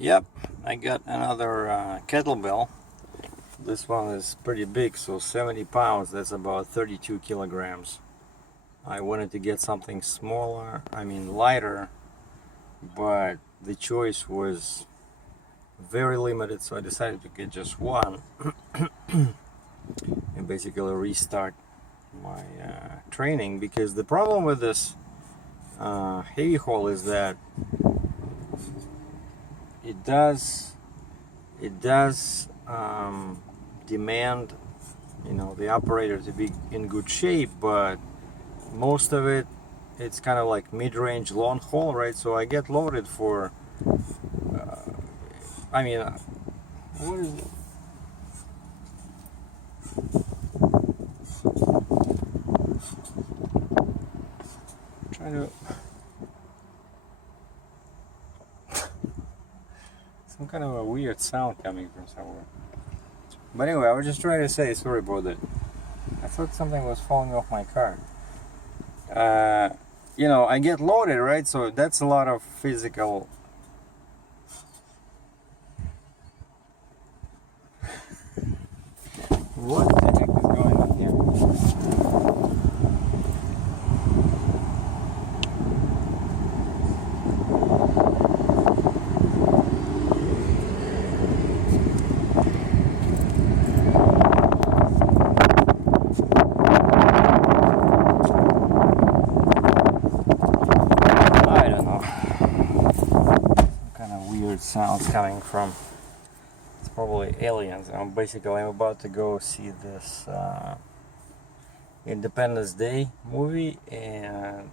Yep, I got another kettlebell. This one is pretty big, so 70 pounds, that's about 32 kilograms. I wanted to get something smaller, lighter, but the choice was very limited, so I decided to get just one and basically restart my training, because the problem with this heavy haul is that it does demand, the operator to be in good shape, but most of it's kind of like mid-range long haul, right? So I get loaded for what is it? I'm trying to some kind of a weird sound coming from somewhere. But anyway, I was just trying to say, sorry about that. I thought something was falling off my car. I get loaded, right? So that's a lot of physical. What the heck is going on here? I don't know. Some kind of weird sounds coming from. It's probably aliens. I'm about to go see this Independence Day movie, and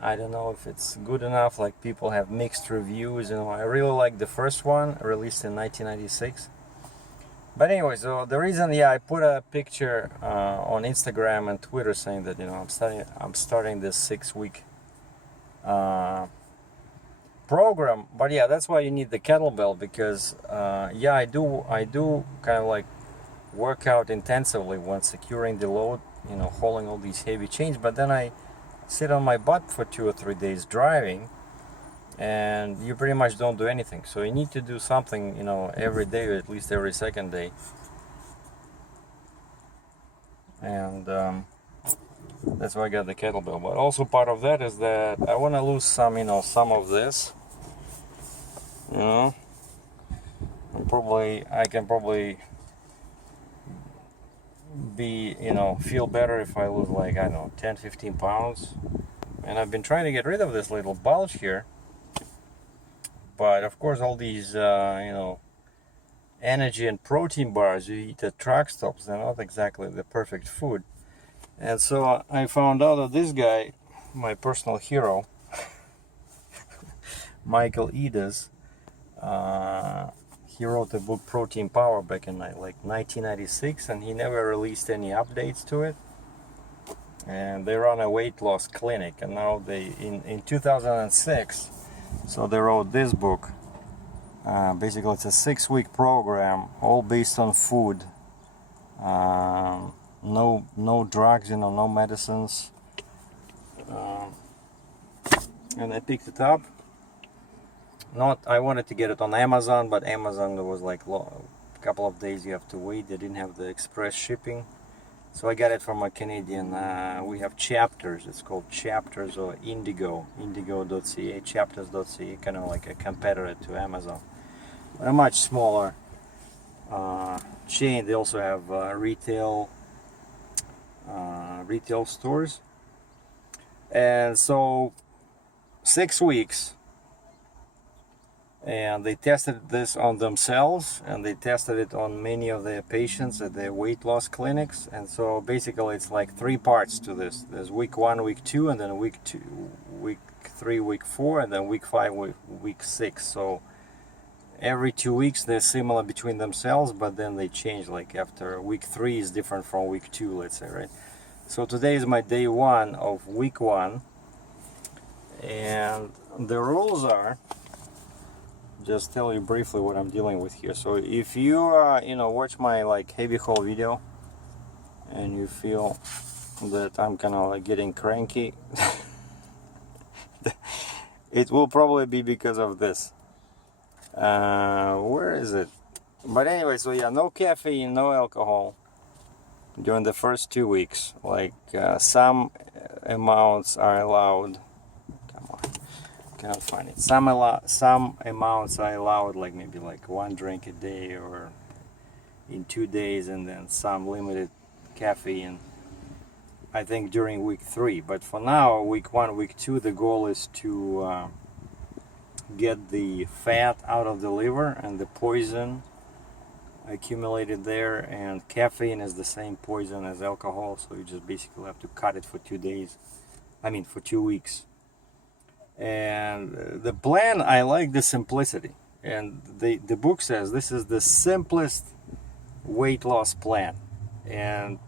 I don't know if it's good enough. Like, people have mixed reviews. I really like the first one, released in 1996. But anyway, so the reason, I put a picture on Instagram and Twitter saying that I'm starting this 6-week program. But yeah, that's why you need the kettlebell, because I do kind of like work out intensively when securing the load, hauling all these heavy chains. But then I sit on my butt for 2 or 3 days driving, and you pretty much don't do anything. So you need to do something, every day, or at least every second day. And that's why I got the kettlebell. But also part of that is that I want to lose some of this. I can probably be, feel better if I lose, like, I don't know, 10-15 pounds. And I've been trying to get rid of this little bulge here, but of course all these energy and protein bars you eat at truck stops, they're not exactly the perfect food. And so I found out that this guy, my personal hero, Michael Edes, he wrote the book Protein Power back in 1996, and he never released any updates to it. And they run a weight loss clinic, and now in 2006, so they wrote this book. Basically, it's a 6-week program, all based on food. No drugs, no medicines. And I picked it up. I wanted to get it on Amazon, but Amazon, there was like a couple of days you have to wait. They didn't have the express shipping. So I got it from a Canadian. We have Chapters. It's called Chapters, or indigo.ca, chapters.ca, kind of like a competitor to Amazon. But a much smaller chain. They also have retail stores. And so 6 weeks. And they tested this on themselves, and they tested it on many of their patients at their weight loss clinics. And so basically it's like 3 parts to this. There's week 1, week 2, and then week 3, week 4, and then week 5, week 6. So every 2 weeks they're similar between themselves, but then they change. Like after week 3 is different from week 2, let's say, right? So today is my day 1 of week 1, and the rules are, just tell you briefly what I'm dealing with here. So if you watch my heavy haul video and you feel that I'm kind of getting cranky, it will probably be because of this. Where is it? But anyway, so yeah, no caffeine, no alcohol during the first 2 weeks. Like some amounts are allowed. Come on, cannot find it. Some amounts are allowed, like maybe like 1 drink a day or in 2 days, and then some limited caffeine, I think, during week 3. But for now, week 1, week 2, the goal is to get the fat out of the liver and the poison accumulated there. And caffeine is the same poison as alcohol, so you just basically have to cut it for 2 days. I mean, for 2 weeks. And the plan, I like the simplicity. And the book says this is the simplest weight loss plan. And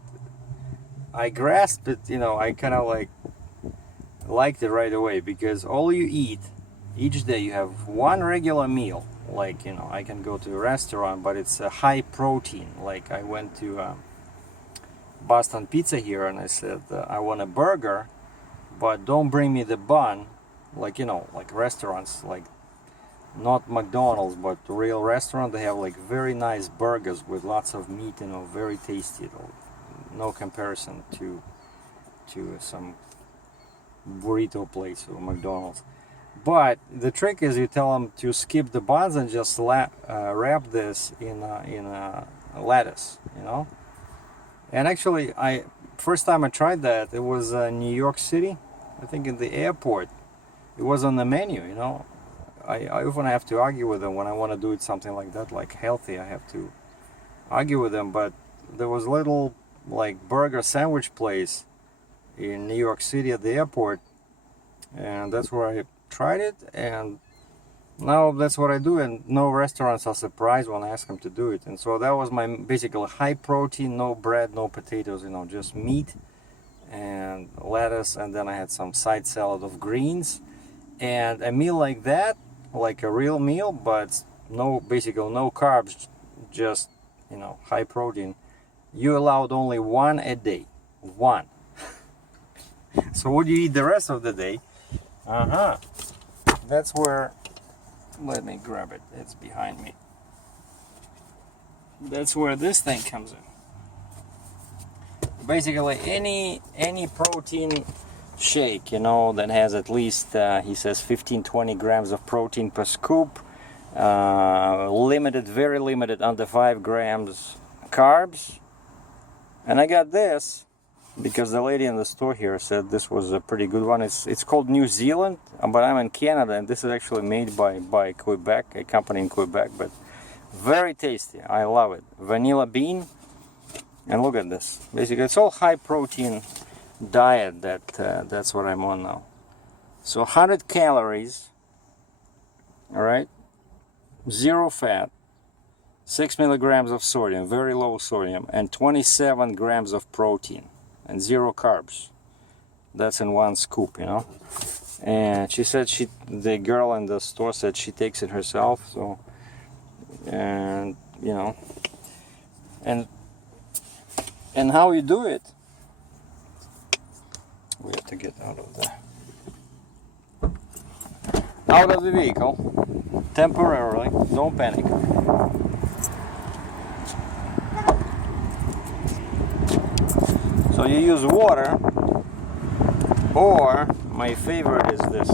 I grasped it, I kind of liked it right away, because all you eat each day, you have one regular meal. Like, I can go to a restaurant, but it's a high protein. Like, I went to Boston Pizza here, and I said, I want a burger, but don't bring me the bun. Like, like restaurants, like not McDonald's, but real restaurant, they have like very nice burgers with lots of meat, very tasty. No comparison to some burrito place or McDonald's. But the trick is, you tell them to skip the buns and just wrap this in lettuce, And actually, first time I tried that, it was New York City, I think, in the airport. It was on the menu, I often have to argue with them when I want to do it something like that, like healthy. I have to argue with them. But there was a little like burger sandwich place in New York City at the airport, and that's where I tried it, and now that's what I do. And no restaurants are surprised when I ask them to do it. And so that was my basically high protein, no bread, no potatoes, just meat and lettuce, and then I had some side salad of greens. And a meal like that, like a real meal, but basically no carbs, just high protein, you allowed only 1 a day. 1. So what do you eat the rest of the day? That's where, let me grab it, it's behind me. That's where this thing comes in. Basically any protein shake, that has at least, he says 15-20 grams of protein per scoop, limited, very limited, under 5 grams carbs. And I got this because the lady in the store here said this was a pretty good one. It's called New Zealand, but I'm in Canada, and this is actually made by Quebec, a company in Quebec, but very tasty. I love it. Vanilla bean, and look at this. Basically, it's all high protein diet that's what I'm on now. So 100 calories, all right, 0 fat, 6 milligrams of sodium, very low sodium, and 27 grams of protein, and 0 carbs. That's in 1 scoop, And she said the girl in the store said she takes it herself. So, and and how you do it? We have to get out of the vehicle temporarily. Don't panic. So you use water, or my favorite is this.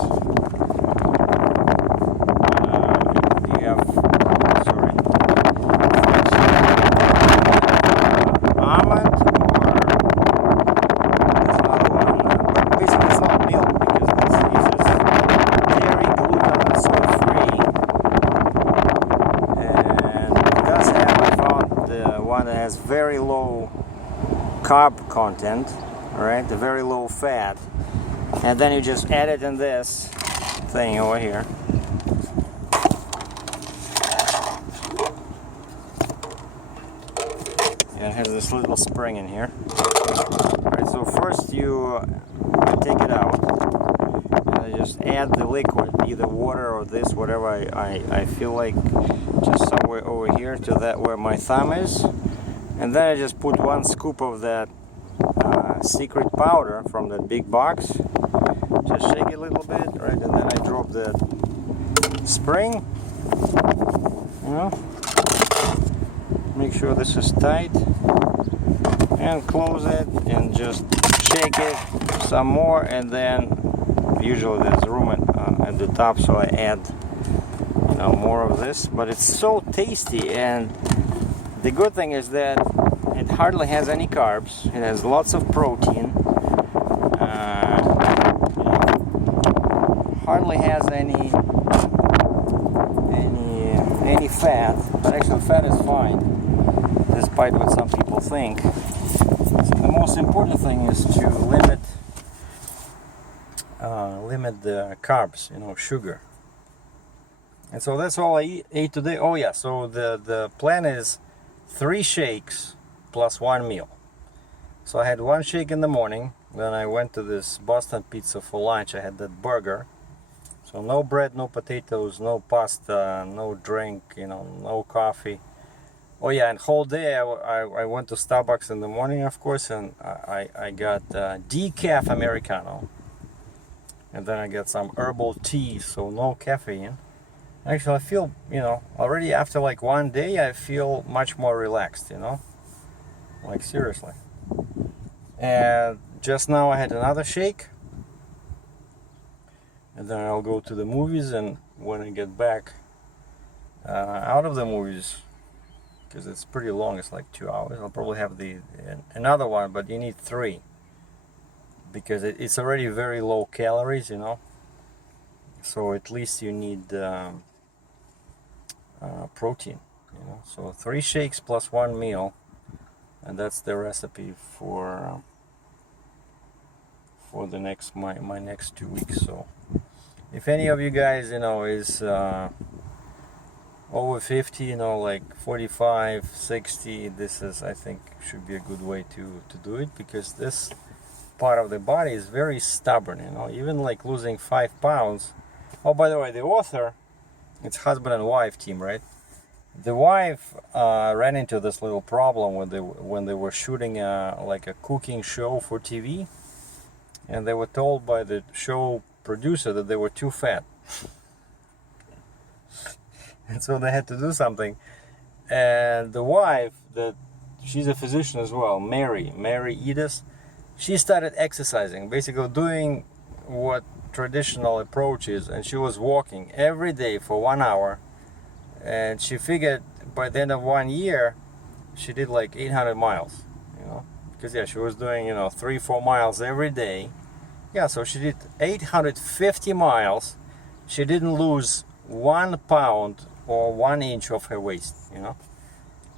You have, almond, or there's another one. But basically, it's not milk, because this uses dairy, gluten, soy free. And it does have, I found the one that has very low carb content, right? The very low fat, and then you just add it in this thing over here. Yeah, it has this little spring in here. Alright, so first you take it out, and I just add the liquid, either water or this, whatever I feel like, just somewhere over here to that where my thumb is. And then I just put 1 scoop of that secret powder from that big box. Just shake it a little bit, right? And then I drop the spring, You know, make sure this is tight, and close it, and just shake it some more, and then usually there's room at the top, so I add, you know, more of this. But it's so tasty, and the good thing is that it hardly has any carbs. It has lots of protein. Hardly has any fat, but actually fat is fine, despite what some people think. So the most important thing is to limit the carbs, you know, sugar. And so that's all I ate today. Oh yeah, so the plan is 3 shakes plus 1 meal. So I had 1 shake in the morning, then I went to this Boston Pizza for lunch. I had that burger. So no bread, no potatoes, no pasta, no drink, you know, no coffee. Oh yeah, and whole day I went to Starbucks in the morning, of course, and I got decaf Americano. And then I got some herbal tea, so no caffeine. Actually, I feel, you know, already after like 1 day, I feel much more relaxed, you know, like seriously. And just now I had another shake, and then I'll go to the movies, and when I get back out of the movies, because it's pretty long, it's like 2 hours, I'll probably have another one, but you need 3, because it's already very low calories, you know, so at least you need protein, you know. So 3 shakes plus 1 meal, and that's the recipe for the next my next 2 weeks. So if any of you guys, you know, is over 50, you know, like 45, 60, this is, I think, should be a good way to do it, because this part of the body is very stubborn, you know, even like losing 5 pounds. Oh, by the way, the author, it's husband and wife team, right? The wife ran into this little problem when they were shooting like a cooking show for TV, and they were told by the show producer that they were too fat. And so they had to do something. And the wife, she's a physician as well, Mary Edis, she started exercising, basically doing what traditional approach is, and she was walking every day for 1 hour. And she figured by the end of 1 year, she did like 800 miles, you know, because yeah, she was doing, you know, 3-4 miles every day. Yeah, so she did 850 miles. She didn't lose 1 pound or 1 inch of her waist, you know.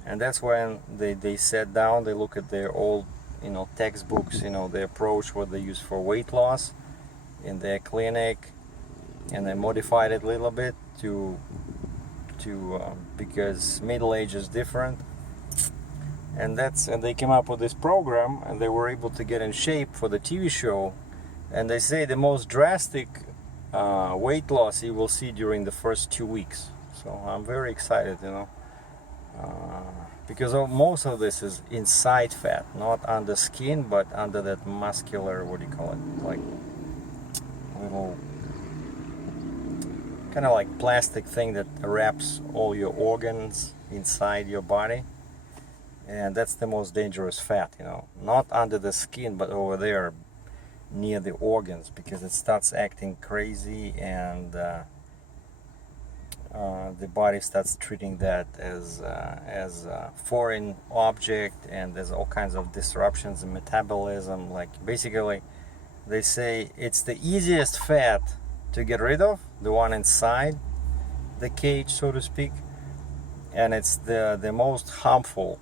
And that's when they sat down, they look at their old, you know, textbooks, you know, the approach what they use for weight loss in their clinic, and they modified it a little bit to because middle age is different, and they came up with this program, and they were able to get in shape for the TV show. And they say the most drastic weight loss you will see during the first 2 weeks. So I'm very excited, you know, because most of this is inside fat, not on the skin, but under that muscular, what do you call it, like little kind of like plastic thing that wraps all your organs inside your body. And that's the most dangerous fat, you know, not under the skin, but over there near the organs, because it starts acting crazy, and the body starts treating that as a foreign object, and there's all kinds of disruptions in metabolism. Like basically they say it's the easiest fat to get rid of, the one inside the cage, so to speak, and it's the most harmful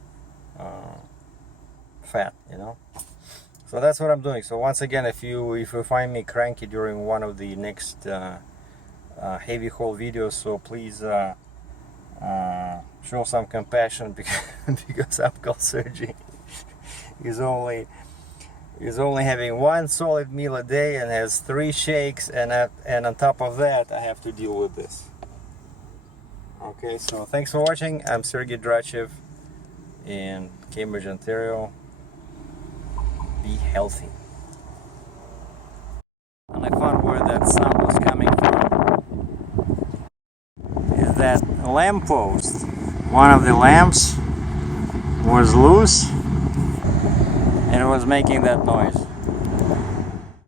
fat, you know. So that's what I'm doing. So once again, if you find me cranky during one of the next heavy haul videos, so please show some compassion, because Uncle Sergey is only having 1 solid meal a day and has 3 shakes, and on top of that I have to deal with this. Okay, so thanks for watching. I'm Sergey Drachev in Cambridge, Ontario. Be healthy. And I found where that sound was coming from. Is that lamppost. One of the lamps was loose and it was making that noise.